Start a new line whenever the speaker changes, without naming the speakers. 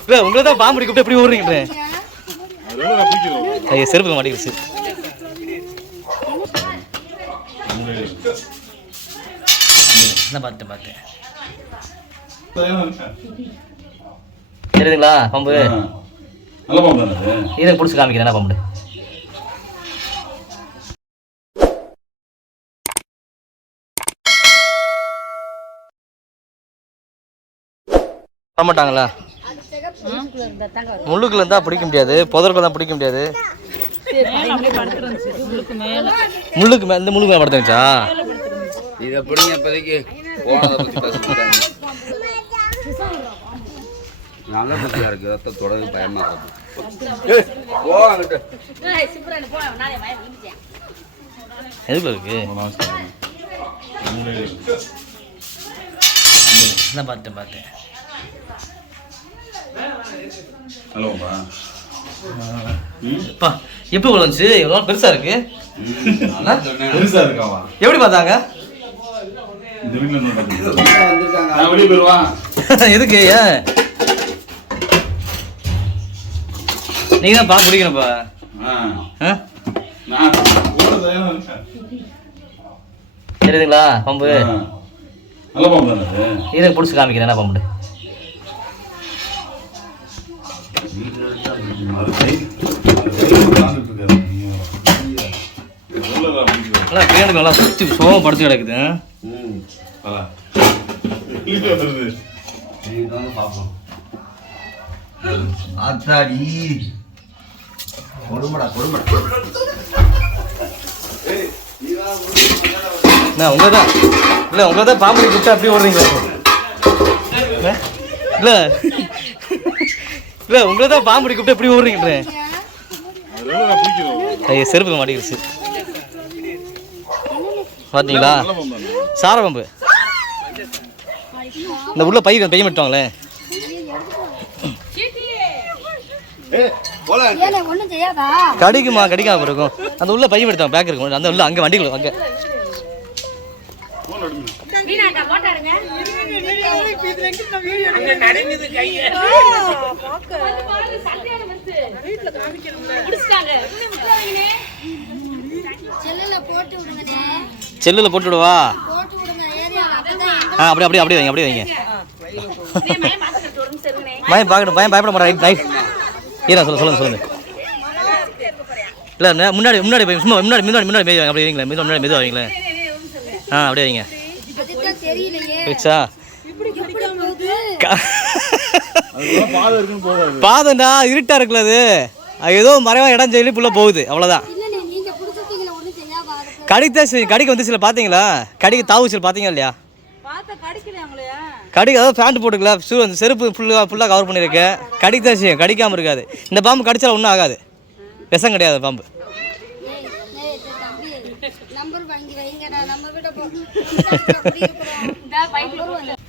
இல்லை உங்களை தான் பாம்பு கூப்பிட்டு எப்படி ஓடுறீங்க ஐயா செருப்பு மாட்டேங்குது என்ன பார்த்தேன் பார்த்தேன் தெரியுதுங்களா பம்பு? இதை பிடிச்சி காமிக்கிறேன் என்ன பம்பு? மாட்டாங்களா முள்ளுக்குள்ள இருந்தா பிடிக்க முடியாது. புதருக்குள்ள தான் பிடிக்க முடியாது. முள்ளுக்கு மே இந்த முள்ளுக்கு மேல படுத்துச்சா
இதை பிடிங்க இப்போதைக்கு. போனதை பற்றி பேசிட்டாங்க நல்ல புத்தியா இருக்கு. ரத்தம் தொடர்ந்து பயமா இருக்கு போ அங்கிட்டு.
எதுக்குள்ள இருக்கு? என்ன பார்த்தேன் பார்த்தேன்
நல்ல பாம்பா
எப்பா எப்படி விழுந்துச்சு எவ்வளோ பெருசா இருக்கு.
பெருசா இருக்காவா?
எப்படி பார்த்தாங்க?
இந்த வீட்டுல
எதுக்கு ஏன் நீங்க தான் பார்க்க பிடிக்கணும்ப்பா ஆ?
நான் கூட தயாரா இருக்கேன்.
தெரியுதுங்களா பம்பு.
நல்ல பாம்பு
இதை பிடிச்சி காமிக்கிறேன் என்ன பம்பு நல்லா பேனுக்கு நல்லா சுற்றி சோகம் படுத்து கிடக்குது
ஆத்தாடி. கொடுமடா கொடுமடா
என்ன உங்க தான் இல்லை உங்களை தான் பாம்பு கூப்பிட்டு அப்படியே ஓடுறீங்களா? இல்லை. இல்லை உங்களை தான் பாம்பு கூப்பிட்டு எப்படி ஓடுறீங்க
அதனால நான் பிடிக்கிறோம்.
ஐயா செருப்பு மாட்டேங்குது பார்த்தீங்களா. சார பம்பு இந்த உள்ள பை பை மட்டுவாங்களே
போலாம்
ஏலே ஒண்ணும் செய்யாதா?
கடிக்குமா கடிக்காம இருக்கும் அந்த உள்ள பை எடுத்தாங்க பேக் இருக்கும். அந்த உள்ள அங்கே வண்டிகள் அங்கே.
செல்லுல போட்டு
செல்லில் போட்டு விடுவா? ஆ அப்படியே அப்படியே அப்படியே வைங்க அப்படியே வைங்க. பயம் பார்க்கணும் பயம் பயப்பட மாட்டேன். Right right. ஈரா சொல்லுங்க சொல்லுங்க சொல்லுங்க இல்லை முன்னாடி முன்னாடி சும்மா முன்னாடி முன்னாடி முன்னாடி மெதுவாங்க அப்படியே வைங்களேன் முன்னாடி மெதுவாக வைங்களேன். ஆ அப்படியே வைங்க
அதுதான்
வச்சா பாதண்டா இருட்டா இருக்குல்ல அது. ஏதோ மறைவா இடம் சொல்லி புள்ள போகுது. அவ்வளோதான்
இல்லண்ணே நீங்க
கடித்த கடிக்க வந்து சில பார்த்தீங்களா? கடிக்க தாவு சில பார்த்தீங்களா இல்லையா? கடிக்க அதாவது பேண்ட் போட்டுக்கல. ஷூ அந்த செருப்பு ஃபுல்லாக ஃபுல்லாக கவர் பண்ணியிருக்கேன் கடிக்கு தான் செய்யும் கடிக்காமல் இருக்காது. இந்த பாம்பு கடிச்சாலும் ஒன்றும் ஆகாது. விஷம் கிடையாது பாம்பு.
நம்பர் வாங்கி வைங்கடா நம்ம விட போ வந்து